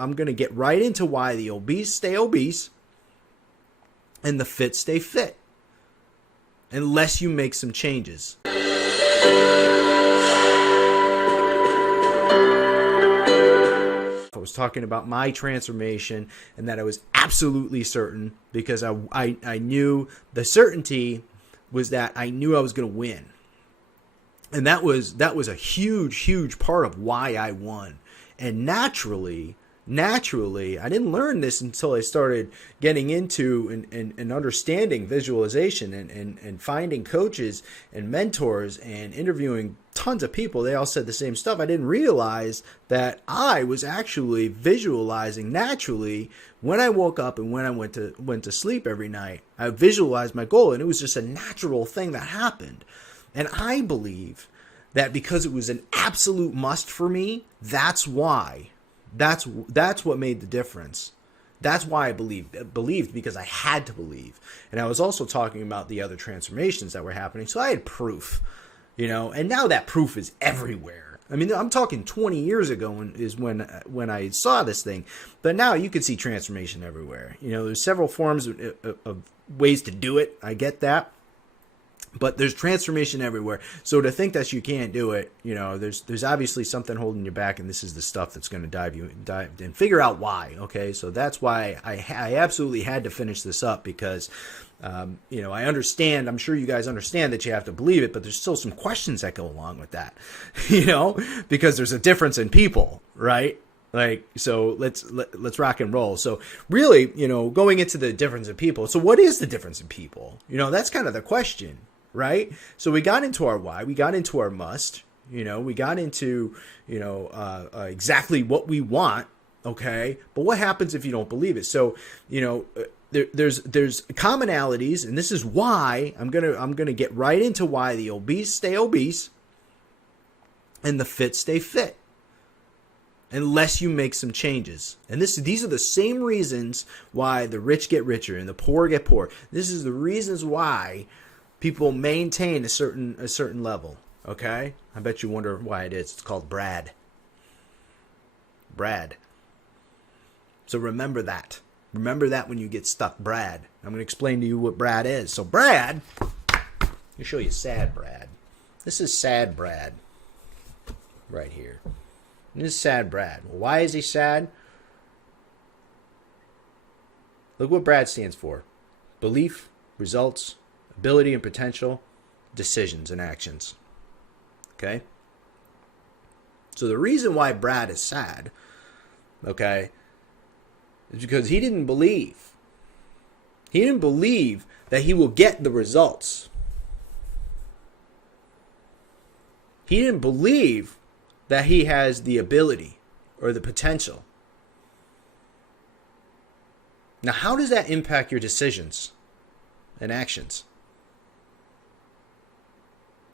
I'm going to get right into why the obese stay obese and the fit stay fit unless you make some changes. I was talking about my transformation and that I was absolutely certain because I knew the certainty was that I knew I was going to win. And that was a huge part of why I won. And naturally, I didn't learn this until I started getting into and understanding visualization and finding coaches and mentors and interviewing tons of people. They all said the same stuff. I didn't realize that I was actually visualizing naturally when I woke up and when I went to sleep every night. I visualized my goal, and it was just a natural thing that happened. And I believe that because it was an absolute must for me, that's why. That's what made the difference. That's why I believed because I had to believe. And I was also talking about the other transformations that were happening. So I had proof, and now that proof is everywhere. I mean, I'm talking 20 years ago when I saw this thing, but now you can see transformation everywhere. There's several forms of ways to do it. I get that. But there's transformation everywhere. So to think that you can't do it, there's obviously something holding you back, and this is the stuff that's going to dive and figure out why. Okay, so that's why I absolutely had to finish this up because, I understand. I'm sure you guys understand that you have to believe it, but there's still some questions that go along with that, because there's a difference in people, right? So let's rock and roll. So really, going into the difference in people. So what is the difference in people? That's kind of the question. Right? So we got into our why, we got into our must, we got into, exactly what we want. Okay. But what happens if you don't believe it? So, there's commonalities, and this is why I'm going to get right into why the obese stay obese and the fit stay fit unless you make some changes. And these are the same reasons why the rich get richer and the poor get poor. This is the reasons why people maintain a certain level, okay? I bet you wonder why it is. It's called Brad. So remember that. Remember that when you get stuck, Brad. I'm going to explain to you what Brad is. So Brad, let me show you sad Brad. This is sad Brad right here. And this is sad Brad. Well, why is he sad? Look what Brad stands for. Belief, results, ability and potential, decisions and actions. Okay? So the reason why Brad is sad, okay, is because he didn't believe. He didn't believe that he will get the results. He didn't believe that he has the ability or the potential. Now, how does that impact your decisions and actions?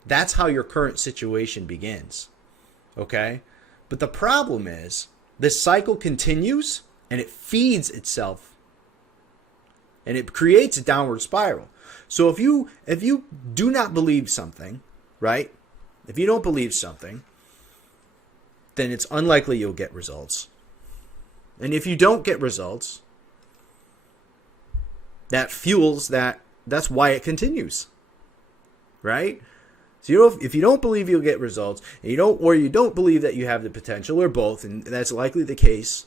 That's how your current situation begins. Okay? But the problem is, this cycle continues and it feeds itself. And it creates a downward spiral. So if you do not believe something, right? If you don't believe something, then it's unlikely you'll get results. And if you don't get results, that fuels that. That's why it continues. Right? So if you don't believe you'll get results, and you don't believe that you have the potential, or both, and that's likely the case,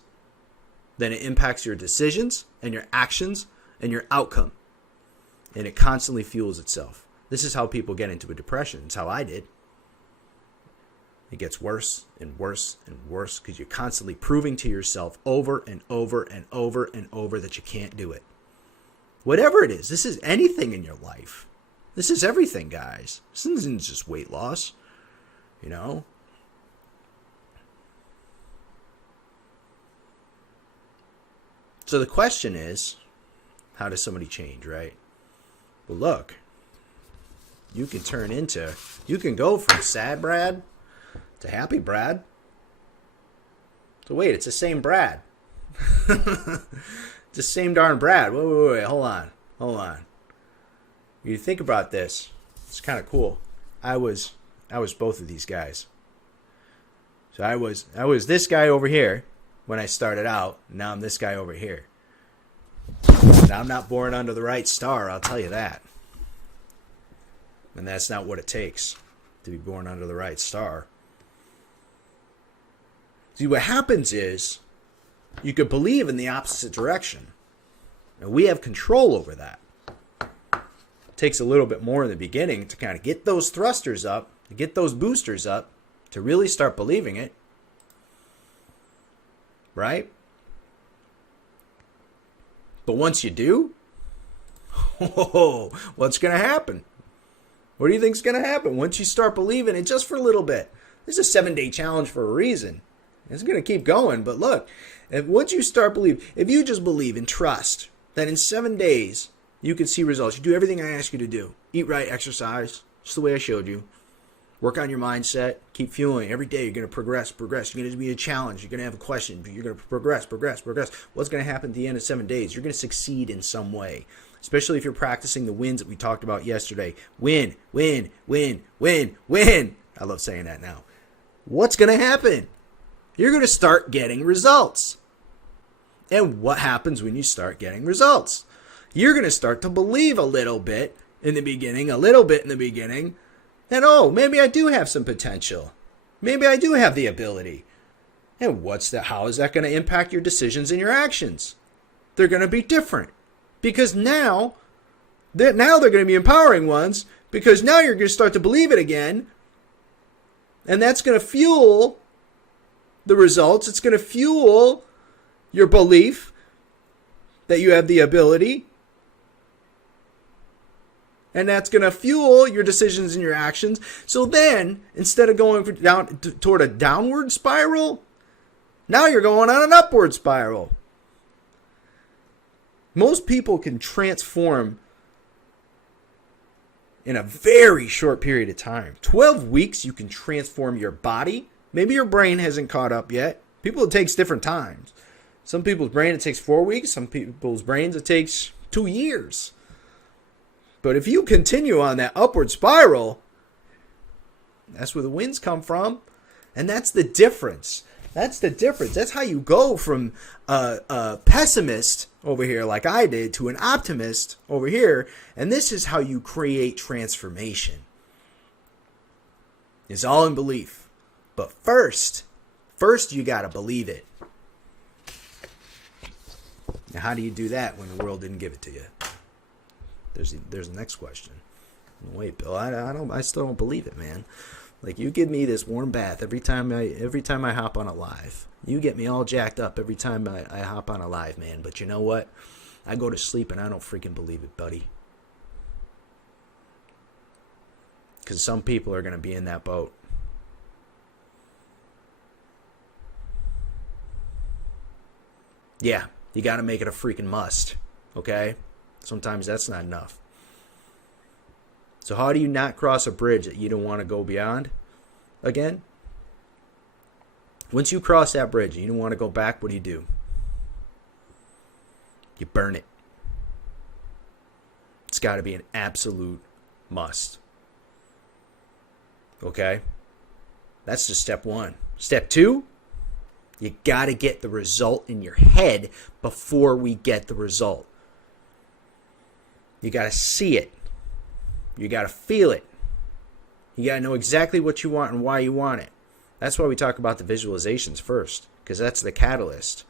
then it impacts your decisions and your actions and your outcome. And it constantly fuels itself. This is how people get into a depression. It's how I did. It gets worse and worse and worse because you're constantly proving to yourself over and over and over and over that you can't do it. Whatever it is, this is anything in your life. This is everything, guys. This isn't just weight loss, So the question is, how does somebody change, right? Well, look, you can go from sad Brad to happy Brad. So wait, it's the same Brad. It's the same darn Brad. Wait, hold on. You think about this, it's kind of cool. I was both of these guys. So I was this guy over here, when I started out. Now I'm this guy over here. Now I'm not born under the right star, I'll tell you that. And that's not what it takes to be born under the right star. See, what happens is you could believe in the opposite direction. And we have control over that. It takes a little bit more in the beginning to kind of get those thrusters up, to get those boosters up, to really start believing it. Right? But once you do, what's going to happen? What do you think is going to happen once you start believing it just for a little bit? This is a 7-day challenge for a reason. It's going to keep going. But look, once you start believing, if you just believe and trust that in 7 days you can see results, you do everything I ask you to do. Eat right, exercise, just the way I showed you. Work on your mindset. Keep fueling. Every day you're going to progress. You're going to be a challenge. You're going to have a question. You're going to progress. What's going to happen at the end of 7 days? You're going to succeed in some way. Especially if you're practicing the wins that we talked about yesterday. Win, win, win, win, win. I love saying that now. What's going to happen? You're going to start getting results. And what happens when you start getting results? You're going to start to believe a little bit in the beginning, and maybe I do have some potential. Maybe I do have the ability. And how is that going to impact your decisions and your actions? They're going to be different. Because now they're going to be empowering ones, because now you're going to start to believe it again. And that's going to fuel the results. It's going to fuel your belief that you have the ability. And that's going to fuel your decisions and your actions. So then, instead of going toward a downward spiral, now you're going on an upward spiral. Most people can transform in a very short period of time. 12 weeks, you can transform your body. Maybe your brain hasn't caught up yet. People, it takes different times. Some people's brain, it takes 4 weeks. Some people's brains, it takes 2 years. But if you continue on that upward spiral, that's where the wins come from. And that's the difference. That's how you go from a pessimist over here, like I did, to an optimist over here. And this is how you create transformation. It's all in belief. But first you got to believe it. Now, how do you do that when the world didn't give it to you? There's the next question. Wait, Bill, I still don't believe it, man. Like, you give me this warm bath every time I hop on a live. You get me all jacked up every time I hop on a live, man. But you know what? I go to sleep and I don't freaking believe it, buddy. Because some people are going to be in that boat. Yeah, you got to make it a freaking must, okay? Sometimes that's not enough. So how do you not cross a bridge that you don't want to go beyond again? Once you cross that bridge and you don't want to go back, what do? You burn it. It's got to be an absolute must. Okay? That's just step 1. Step 2, you got to get the result in your head before we get the result. You got to see it. You got to feel it. You got to know exactly what you want and why you want it. That's why we talk about the visualizations first, because that's the catalyst.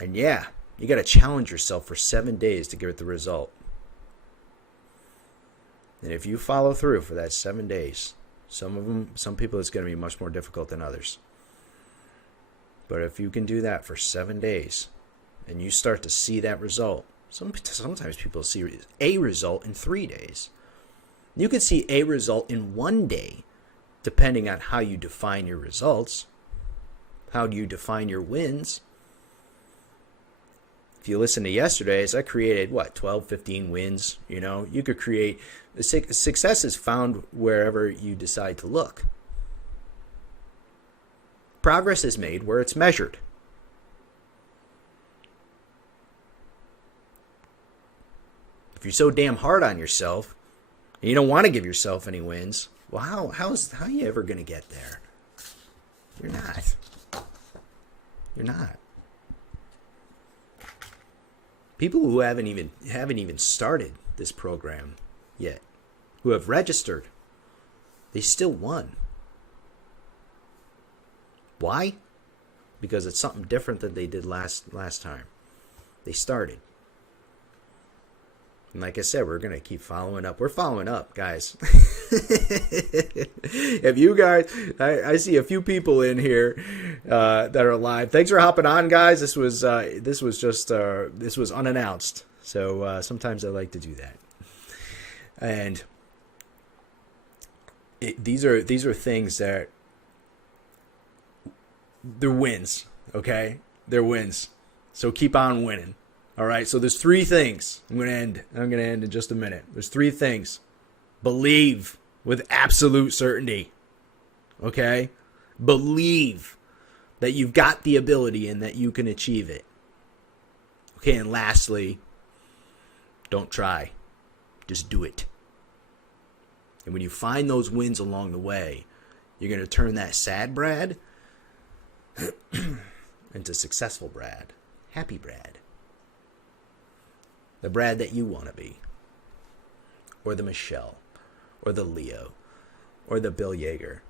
And yeah, you got to challenge yourself for 7 days to get the result. And if you follow through for that 7 days, some people it's going to be much more difficult than others. But if you can do that for 7 days and you start to see that result, sometimes people see a result in 3 days. You could see a result in 1 day, depending on how you define your results. How do you define your wins? If you listen to yesterday's, I created, 12, 15 wins. You could create, success is found wherever you decide to look. Progress is made where it's measured. If you're so damn hard on yourself and you don't want to give yourself any wins, well, how are you ever going to get there? You're not. You're not. People who haven't even started this program yet, who have registered, they still won. Why? Because it's something different than they did last time. They started. And like I said, we're going to keep following up. We're following up, guys. If you guys, I see a few people in here that are live. Thanks for hopping on, guys. This was unannounced. So sometimes I like to do that. And these are things that they're wins, okay? They're wins. So keep on winning. All right, so there's 3 things. I'm going to end in just a minute. There's 3 things. Believe with absolute certainty. Okay? Believe that you've got the ability and that you can achieve it. Okay, and lastly, don't try. Just do it. And when you find those wins along the way, you're going to turn that sad Brad into successful Brad. Happy Brad. The Brad that you want to be. Or the Michelle. Or the Leo. Or the Bill Yeager.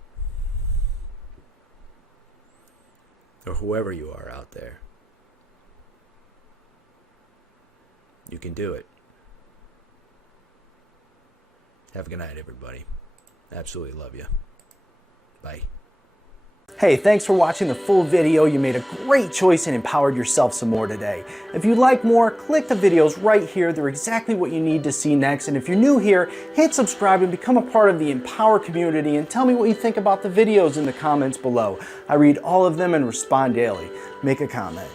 Or whoever you are out there. You can do it. Have a good night, everybody. Absolutely love you. Bye. Hey, thanks for watching the full video. You made a great choice and empowered yourself some more today. If you'd like more, click the videos right here. They're exactly what you need to see next. And if you're new here, hit subscribe and become a part of the Empower community, and tell me what you think about the videos in the comments below. I read all of them and respond daily. Make a comment.